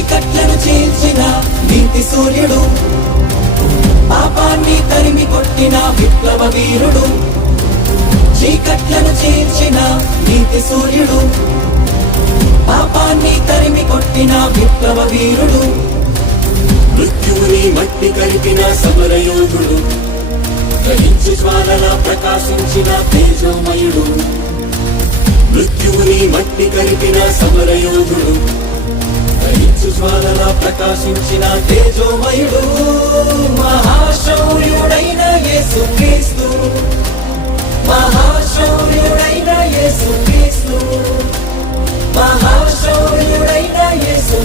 చీకట్లను చీల్చిన నీతి సూర్యుడు, పాపాన్ని తరిమి కొట్టిన విప్లవ వీరుడు. చీకట్లను చీల్చిన నీతి సూర్యుడు, పాపాన్ని తరిమి కొట్టిన విప్లవ వీరుడు. మృత్యువుని మట్టి కరిపిన సమరయోధుడు, గ్రహించు జ్వాలలా ప్రకాశించిన తేజోమయుడు. మృత్యువుని మట్టి కరిపిన సమరయోధుడు, గ్రహించు జ్వాలలా ప్రకాశించిన తేజోమయుడు. మహాశౌర్యుడైన యేసుక్రీస్తు, మహాశౌర్యుడైన యేసుక్రీస్తు, మహాశౌర్యుడైన యేసు